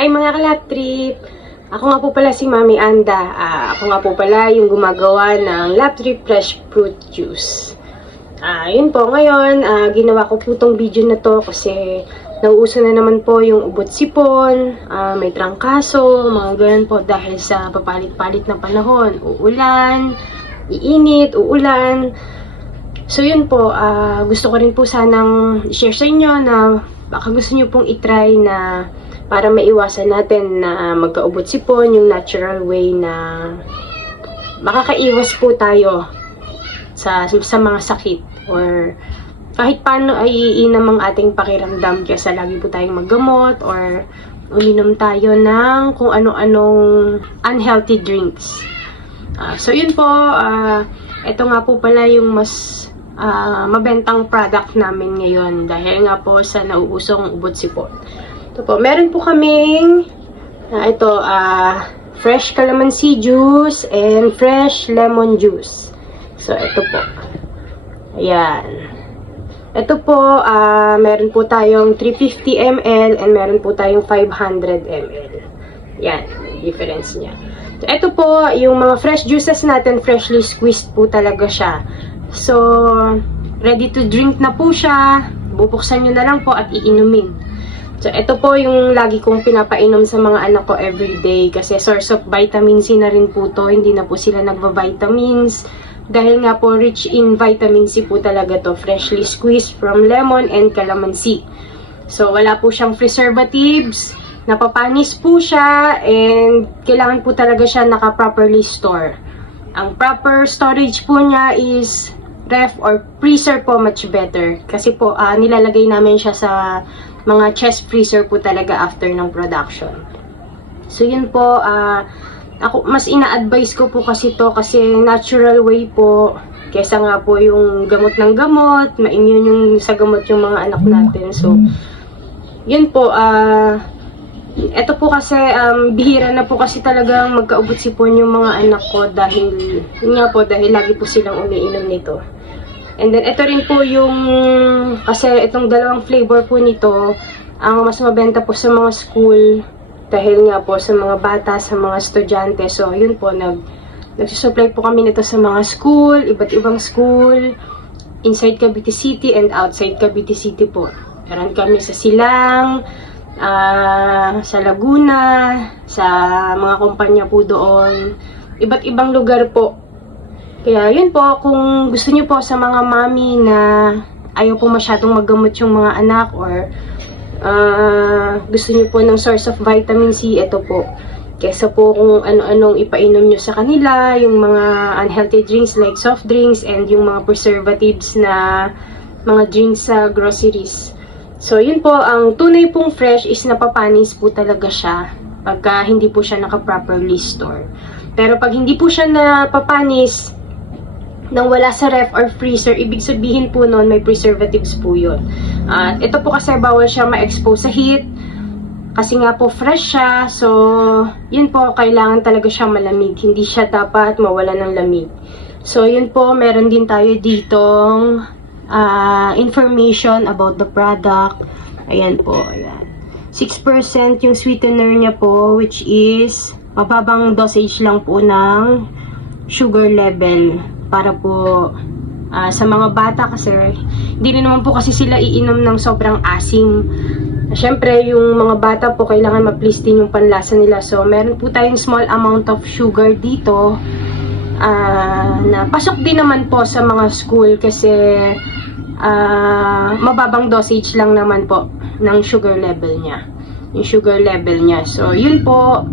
Hi mga kalap trip! Ako nga po pala si Mami Anda. Ako nga po pala yung gumagawa ng Lap Trip Fresh Fruit Juice. Yun po, ngayon, ginawa ko po tong video na to kasi nauuso na naman po yung ubot sipon, may trangkaso, mga ganun po dahil sa papalit-palit na panahon. Uulan, iinit, uulan. So yun po, gusto ko rin po sanang i-share sa inyo na baka gusto nyo pong itry na para maiwasan natin na magkaubot sipon, yung natural way na makakaiwas po tayo sa mga sakit or kahit paano ay iinam ang ating pakiramdam kaysa lagi po tayong maggamot or uminom tayo ng kung ano-anong unhealthy drinks. So yun po, ito nga po pala yung mas mabentang product namin ngayon dahil nga po sa nauusong ubot sipon. Ito po, meron po kaming fresh calamansi juice and fresh lemon juice. So ito po. Ayan. Ito po, meron po tayong 350 ml and meron po tayong 500 ml. Yan, difference niya. So, ito po, yung mga fresh juices natin, freshly squeezed po talaga siya. So, ready to drink na po siya. Bubuksan nyo na lang po at iinumin. So, ito po yung lagi kong pinapainom sa mga anak ko everyday kasi source of vitamin C na rin po to. Hindi na po sila nagva-vitamins. Dahil nga po rich in vitamin C po talaga to. Freshly squeezed from lemon and calamansi. So, wala po siyang preservatives. Napapanis po siya and kailangan po talaga siya naka-properly store. Ang proper storage po niya is ref or freezer po much better. Kasi po, nilalagay namin siya sa mga chest freezer po talaga after ng production. So, yun po, ako, mas ina-advise ko po kasi to kasi natural way po. Kesa nga po yung gamot ng gamot, ma-immune yung sa gamot yung mga anak natin. So, yun po, eto po kasi, bihira na po kasi talagang magkaubot sipon yung mga anak ko dahil, yun nga po, dahil lagi po silang umiinom nito. And then, ito rin po yung, kasi itong dalawang flavor po nito, ang mas mabenta po sa mga school, dahil nga po sa mga bata, sa mga estudyante. So, yun po, nagsusupply po kami nito sa mga school, iba't ibang school, inside Cavite City and outside Cavite City po. Meron kami sa Silang, sa Laguna, sa mga kumpanya po doon, iba't ibang lugar po. Kaya yun po, kung gusto niyo po sa mga mami na ayaw po masyadong maggamot yung mga anak or gusto niyo po ng source of vitamin C, ito po. Kesa po kung ano-anong ipainom niyo sa kanila, yung mga unhealthy drinks like soft drinks and yung mga preservatives na mga drinks sa groceries. So yun po, ang tunay pong fresh is napapanis po talaga siya pagka hindi po siya naka-properly store. Pero pag hindi po siya napapanis nang wala sa ref or freezer, ibig sabihin po nun may preservatives po yun. At ito po kasi bawal siya ma-expose sa heat kasi nga po fresh siya. So, yun po, kailangan talaga siya malamig. Hindi siya dapat mawala ng lamig. So, yun po, meron din tayo ditong information about the product. Ayan po, ayan. 6% yung sweetener niya po, which is mababang dosage lang po ng sugar level para po sa mga bata kasi hindi rin naman po kasi sila iinom ng sobrang asim. Siyempre, yung mga bata po kailangan ma-please din yung panlasa nila. So, meron po tayong small amount of sugar dito na pasok din naman po sa mga school kasi mababang dosage lang naman po ng sugar level niya. Yung sugar level niya. So, yun po.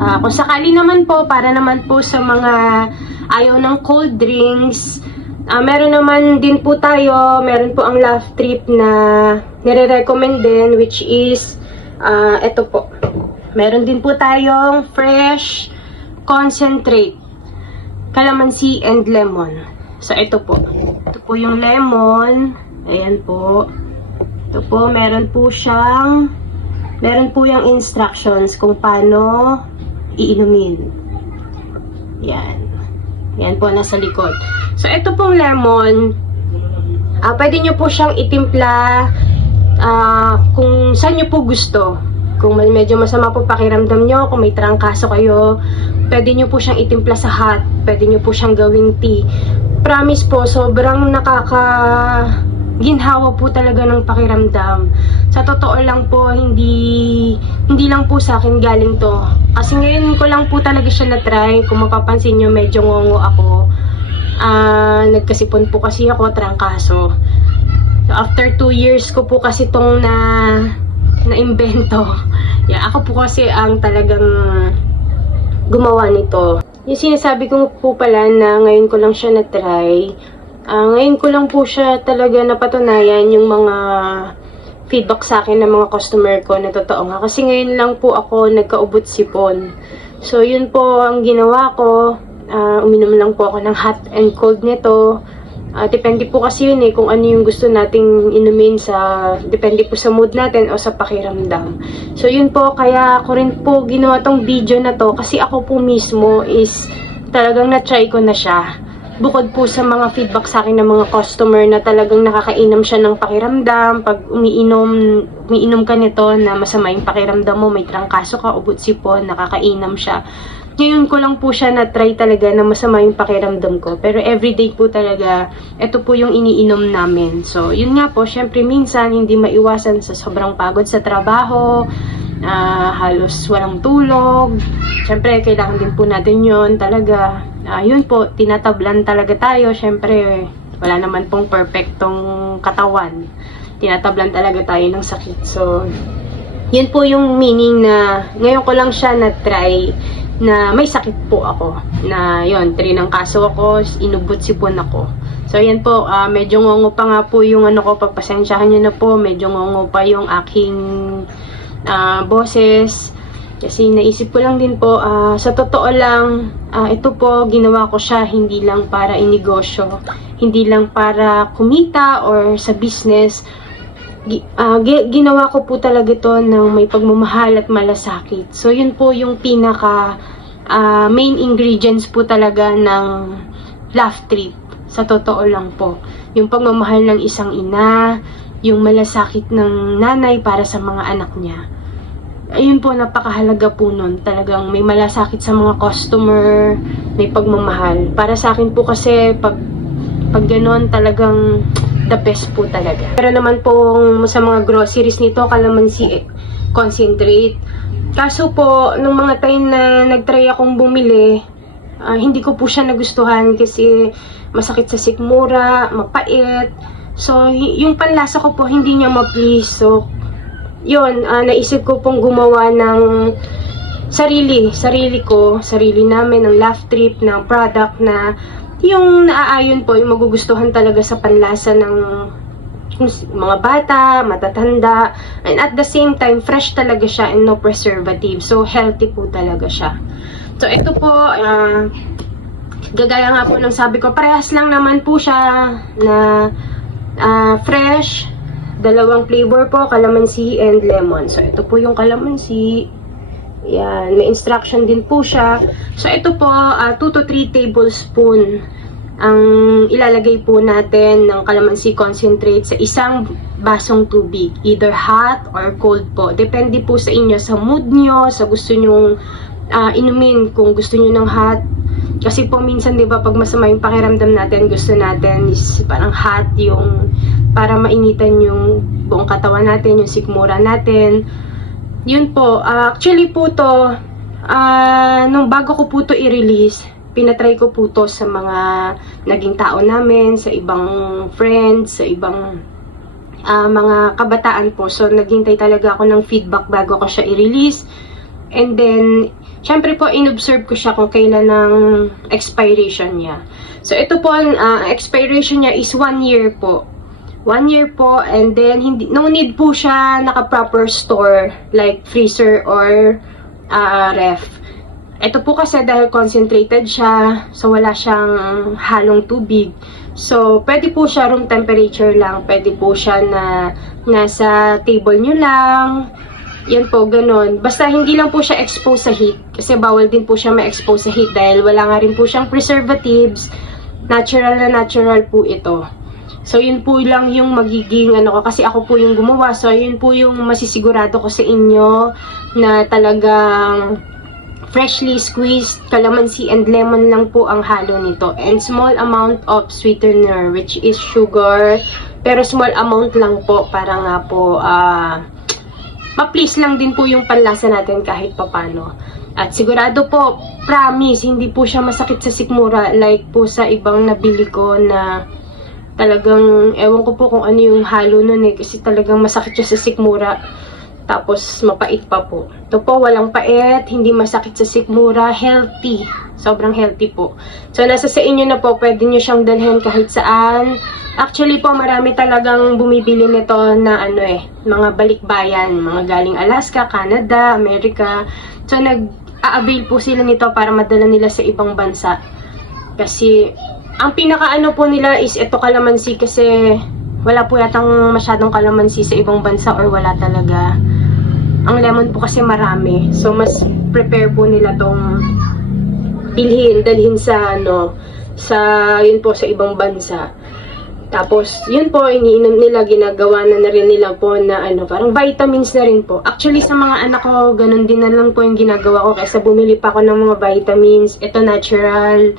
Kung sakali naman po, para naman po sa mga ayaw ng cold drinks, meron naman din po tayo, meron po ang Lap Trip na nire-recommend din, which is, ito po. Meron din po tayong fresh concentrate, calamansi and lemon. So, ito po. Ito po yung lemon. Ayan po. Ito po, meron po yung instructions kung paano iinumin. Yan. Yan po, nasa likod. So, ito pong lemon, pwede nyo po siyang itimpla kung saan nyo po gusto. Kung medyo masama po pakiramdam nyo, kung may trangkaso kayo, pwede nyo po siyang itimpla sa hot, pwede nyo po siyang gawing tea. Promise po, sobrang ginhawa po talaga ng pakiramdam. Sa totoo lang po, hindi lang po sa akin galing to. Kasi ngayon ko lang po talaga siya na-try. Kung mapapansin nyo, medyo ngongo ako. Nagkasipon po kasi ako, trangkaso. So, after 2 years ko po kasi itong na-invento. Yeah, ako po kasi ang talagang gumawa nito. Yung sinasabi ko po pala na ngayon ko lang siya na-try. Ngayon ko lang po siya talaga napatunayan yung mga feedback sa akin ng mga customer ko na totoo nga. Kasi ngayon lang po ako nagkaubot sipon. So, yun po ang ginawa ko. Uminom lang po ako ng hot and cold nito. Depende po kasi yun kung ano yung gusto nating inumin depende po sa mood natin o sa pakiramdam. So yun po, kaya ako rin po ginawa tong video na to kasi ako po mismo is talagang na-try ko na siya. Bukod po sa mga feedback sa akin ng mga customer na talagang nakakainom siya ng pakiramdam, pag umiinom ka nito na masama yung pakiramdam mo, may trangkaso ka, ubot sipon, nakakainam siya. Ngayon ko lang po siya na-try talaga na masama yung pakiramdam ko. Pero everyday po talaga, ito po yung iniinom namin. So, yun nga po, syempre minsan hindi maiwasan sa sobrang pagod sa trabaho, halos walang tulog. Syempre, kailangan din po natin yun talaga. Yun po, tinatablan talaga tayo. Syempre, wala naman pong perfectong katawan. Tinatablan talaga tayo ng sakit. So, yun po yung meaning na ngayon ko lang siya na-try na may sakit po ako. Na yun, kaso ako, inubot sipon ako. So, yan po, medyo ngongo pa nga po yung ano ko, pagpasensyahan nyo na po, medyo ngongo pa yung aking boses. Kasi naisip ko lang din po, sa totoo lang, ito po, ginawa ko siya hindi lang para inegosyo, hindi lang para kumita or sa business. Ginawa ko po talaga to ng may pagmamahal at malasakit. So, yun po yung pinaka main ingredients po talaga ng Love Trip. Sa totoo lang po. Yung pagmamahal ng isang ina, yung malasakit ng nanay para sa mga anak niya. Ayun po, napakahalaga po nun. Talagang may malasakit sa mga customer, may pagmamahal. Para sa akin po kasi, pag ganon, talagang the best po talaga. Pero naman po sa mga groceries nito, kalamansi concentrate. Kaso po, nung mga time na nagtry akong bumili, hindi ko po siya nagustuhan kasi masakit sa sikmura, mapait. So, yung panlasa ko po, hindi niya ma-please. So, yun, naisip ko pong gumawa ng sarili namin, ng Love Trip, ng product na yung naaayon po, yung magugustuhan talaga sa panlasa ng mga bata, matatanda, and at the same time, fresh talaga siya and no preservative. So, healthy po talaga siya. So, ito po, gagaya nga po ng sabi ko, parehas lang naman po siya na fresh, dalawang flavor po, calamansi and lemon. So, ito po yung calamansi. Yan, may instruction din po siya. So, ito po, 2 to 3 tablespoon ang ilalagay po natin ng calamansi concentrate sa isang basong tubig. Either hot or cold po. Depende po sa inyo, sa mood nyo, sa gusto nyong inumin. Kung gusto nyo ng hot. Kasi po minsan, di ba, pag masama yung pakiramdam natin, gusto natin is parang hot, yung para mainitan yung buong katawan natin, yung sikmura natin. Yun po, actually po to, nung bago ko po to i-release, pinatry ko po to sa mga naging tao namin, sa ibang friends, sa ibang mga kabataan po. So, naghintay talaga ako ng feedback bago ko siya i-release. And then, syempre po, in-observe ko siya kung kailan ang expiration niya. So, ito po, ang expiration niya is 1 year po. 1 year po, and then no need po siya naka-proper store like freezer or ref. Ito po kasi dahil concentrated siya, so wala siyang halong tubig. So, pwede po siya room temperature lang, pwede po siya na nasa table nyo lang. Yan po, ganun. Basta hindi lang po siya exposed sa heat, kasi bawal din po siya ma-expose sa heat dahil wala nga rin po siyang preservatives. Natural na natural po ito. So, yun po lang yung magiging, ano ko, kasi ako po yung gumawa. So, yun po yung masisigurado ko sa inyo na talagang freshly squeezed calamansi and lemon lang po ang halo nito. And small amount of sweetener, which is sugar. Pero small amount lang po, para nga po, ma-please lang din po yung panlasa natin kahit papano. At sigurado po, promise, hindi po siya masakit sa sikmura like po sa ibang nabili ko na talagang, ewan ko po kung ano yung halo nun eh, kasi talagang masakit siya sa sikmura. Tapos, mapait pa po. Ito po, walang pait, hindi masakit sa sikmura, healthy. Sobrang healthy po. So, nasa sa inyo na po, pwede nyo siyang dalhin kahit saan. Actually po, marami talagang bumibili nito na ano mga balikbayan, mga galing Alaska, Canada, America. So, nag-a-avail po sila nito para madala nila sa ibang bansa. Kasi, ang pinakaano po nila is ito kalamansi kasi wala po yatang masyadong kalamansi sa ibang bansa or wala talaga. Ang lemon po kasi marami. So, mas prepare po nila tong dalhin sa yun po sa ibang bansa. Tapos, yun po, iniinom nila, ginagawa na rin nila po na parang vitamins na rin po. Actually, sa mga anak ko, ganun din na lang po yung ginagawa ko kaysa bumili pa ako ng mga vitamins. Ito natural.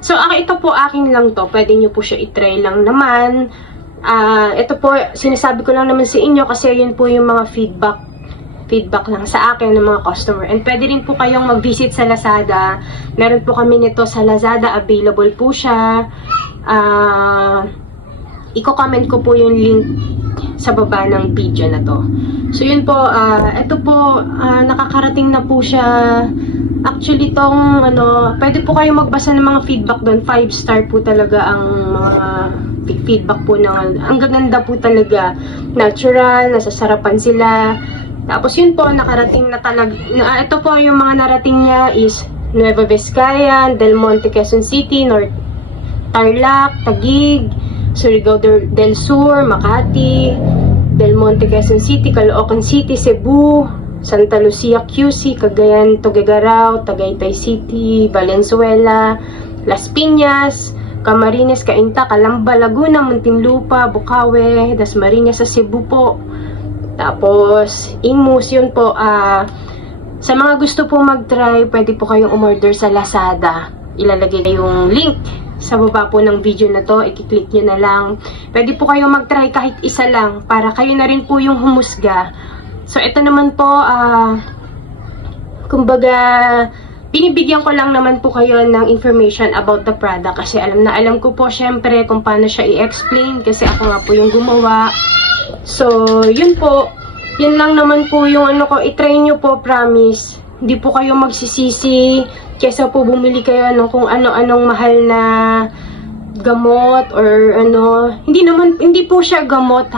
So, ito po, akin lang to. Pwede nyo po siya itry lang naman. Ito po, sinasabi ko lang naman sa inyo kasi yun po yung mga feedback lang sa akin ng mga customer. And pwede rin po kayong mag-visit sa Lazada. Meron po kami nito sa Lazada. Available po siya. Iko-comment ko po yung link sa baba ng video na to. So, yun po. Ito po, nakakarating na po siya. Actually, tong pwede po kayong magbasa ng mga feedback doon. 5-star po talaga ang mga feedback po ng, ang gaganda po talaga. Natural, nasasarapan sila. Tapos yun po, nakarating na talaga. Ito po, yung mga narating niya is Nueva Vizcaya, Del Monte, Quezon City, North Tarlac, Taguig, Surigao del Sur, Makati, Del Monte, Quezon City, Caloocan City, Cebu, Santa Lucia, QC, Cagayan, Tuguegarao, Tagaytay City, Valenzuela, Las Piñas, Camarines, Cainta, Calamba, Laguna, Muntinlupa, Bukawe, Dasmariñas sa Cebu po. Tapos, Imus, yun po. Sa mga gusto po mag-try, pwede po kayong umorder sa Lazada. Ilalagay yung link sa baba po ng video na to. I-click nyo na lang. Pwede po kayong mag-try kahit isa lang para kayo na rin po yung humusga. So, ito naman po, kumbaga, binibigyan ko lang naman po kayo ng information about the product kasi alam ko po syempre kung paano siya i-explain kasi ako nga po yung gumawa. So, yun po. Yun lang naman po yung i-try nyo po, promise. Hindi po kayo magsisisi kesa po bumili kayo ng kung ano-anong mahal na gamot or Hindi po siya gamot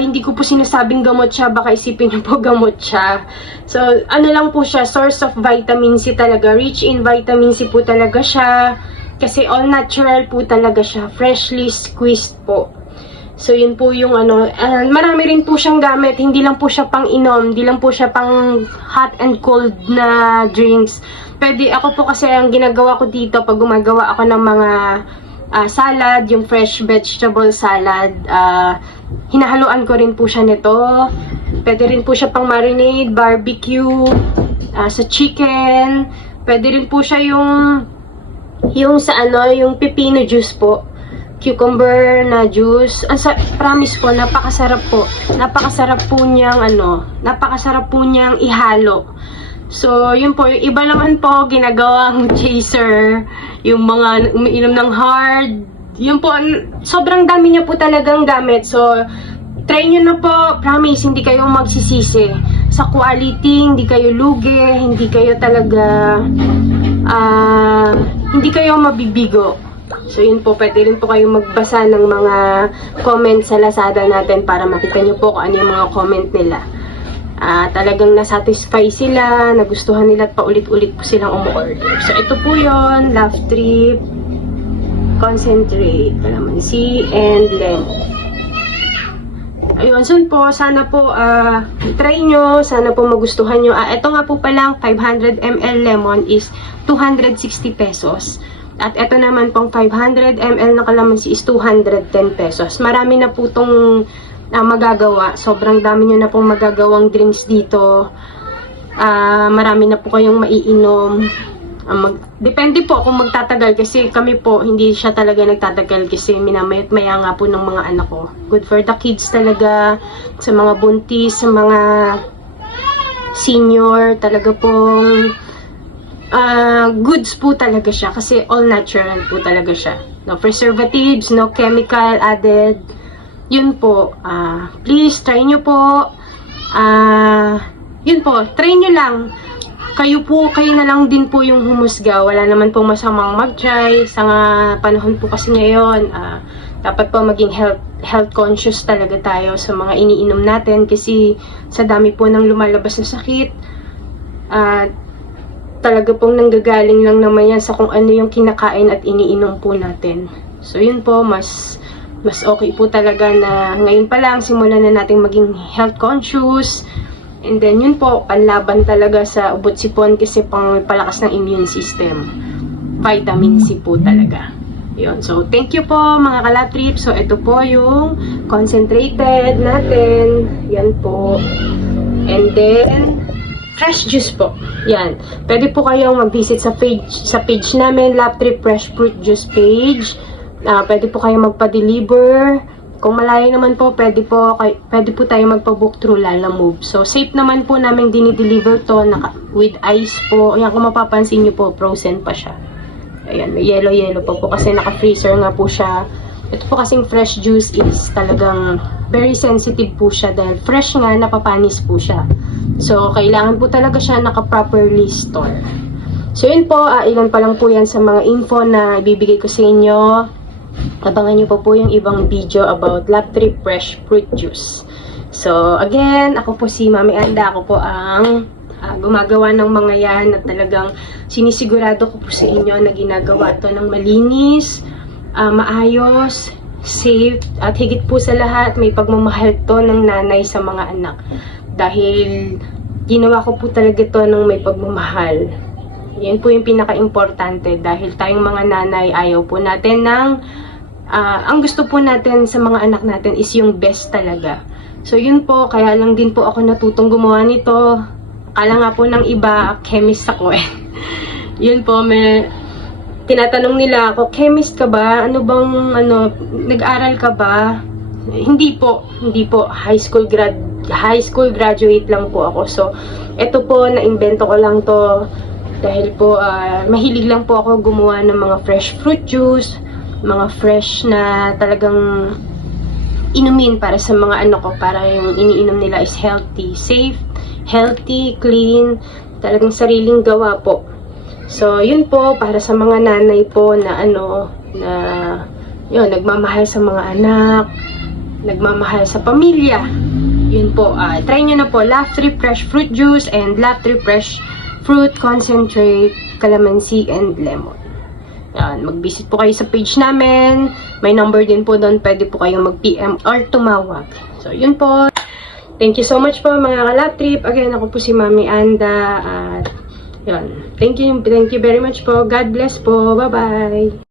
hindi ko po sinasabing gamot siya, baka isipin niyo po gamot siya. So, lang po siya, source of vitamin C talaga. Rich in vitamin C po talaga siya. Kasi all natural po talaga siya. Freshly squeezed po. So, yun po yung marami rin po siyang gamit. Hindi lang po siya pang inom. Hindi lang po siya pang hot and cold na drinks. Pwede, ako po kasi ang ginagawa ko dito pag gumagawa ako ng mga salad, yung fresh vegetable salad, hinahaluan ko rin po siya nito. Pwede rin po siya pang marinade, barbecue, sa chicken. Pwede rin po siya yung pepino juice po. Cucumber na juice. Promise po, napakasarap po. Napakasarap po niyang ihalo. So, yun po, yung iba naman po, ginagawang chaser, yung mga umiinom ng hard, yun po, sobrang dami niya po talagang gamit. So, try nyo na po, promise, hindi kayo magsisisi. Sa quality, hindi kayo lugi, hindi kayo talaga, hindi kayo mabibigo. So, yun po, pwede rin po kayong magbasa ng mga comments sa Lazada natin para makita nyo po kung ano yung mga comment nila. Talagang nasatisfy sila, nagustuhan nila at paulit-ulit po silang umu-order. So, ito po yon, Laugh Trip, Concentrate, Calamansi, and Lemon. Ayun, soon po, sana po try nyo, sana po magustuhan nyo. Ito nga po palang 500 ml lemon is 260 pesos. At ito naman pong 500 ml na kalamansi is 210 pesos. Marami na po itong magagawa. Sobrang dami nyo na pong magagawang drinks dito. Marami na po kayong maiinom. Depende po kung magtatagal kasi kami po hindi siya talaga nagtatagal kasi minamayat maya nga po ng mga anak ko. Good for the kids talaga, sa mga buntis, sa mga senior, talaga pong goods po talaga siya kasi all natural po talaga siya. No preservatives, no chemical added. Yun po, please try nyo po. Yun po, try nyo lang. Kayo na lang din po yung humusga. Wala naman pong masamang mag-try. Sa panahon po kasi ngayon, dapat po maging health conscious talaga tayo sa mga iniinom natin kasi sa dami po ng lumalabas na sakit. Talaga pong nanggagaling lang naman yan sa kung ano yung kinakain at iniinom po natin. So yun po, mas okay po talaga na ngayon pa lang simulan na natin maging health conscious. And then, yun po, panlaban talaga sa ubot sipon kasi palakas ng immune system. Vitamin C po talaga. Yun. So, thank you po mga kalatrip. So, ito po yung concentrated natin. Yan po. And then, fresh juice po. Yan. Pwede po kayong mag-visit sa page namin, Laptrip Fresh Fruit Juice page. Pwede po kayong magpa-deliver. Kung malayo naman po, pwede po tayo magpa-book through Lalamove. So, safe naman po namin dinideliver to with ice po. Ayan, kung mapapansin nyo po, frozen pa siya. Ayan, may yellow po kasi naka-freezer nga po siya. Ito po kasing fresh juice is talagang very sensitive po siya dahil fresh nga, napapanis po siya. So, kailangan po talaga siya naka-properly store. So, yun po, ilan pa lang po yan sa mga info na ibibigay ko sa inyo. Abangan nyo po yung ibang video about Laptrip Fresh Fruit Juice. So, again, ako po si Mami Anda. Ako po ang gumagawa ng mga yan at talagang sinisigurado ko po sa inyo na ginagawa to ng malinis, maayos, safe, at higit po sa lahat, may pagmamahal to ng nanay sa mga anak. Dahil ginawa ko po talaga to ng may pagmamahal. Yan po yung pinaka-importante dahil tayong mga nanay ayaw po natin ng ang gusto po natin sa mga anak natin is yung best talaga. So yun po, kaya lang din po ako natutong gumawa nito. Akala nga po ng iba, chemist ako eh. Yun po, may tinatanong nila ako, chemist ka ba? Ano bang, nag-aral ka ba? Hindi po, high school graduate lang po ako. So, eto po, na-invento ko lang to dahil po, mahilig lang po ako gumawa ng mga fresh fruit juice, mga fresh na talagang inumin para sa mga ko, para yung iniinom nila is healthy, safe, healthy, clean, talagang sariling gawa po. So, yun po, para sa mga nanay po na yun, nagmamahal sa mga anak, nagmamahal sa pamilya. Yun po, try nyo na po, Laptrip Fresh Fruit Juice and Laptrip Fresh Fruit Concentrate, Calamansi and Lemon. Yan, mag-visit po kayo sa page namin. May number din po doon. Pwede po kayong mag-PM or tumawag. So, yun po. Thank you so much po mga Kalatrip. Again, ako po si Mami Anda. At yun. Thank you very much po. God bless po. Bye-bye.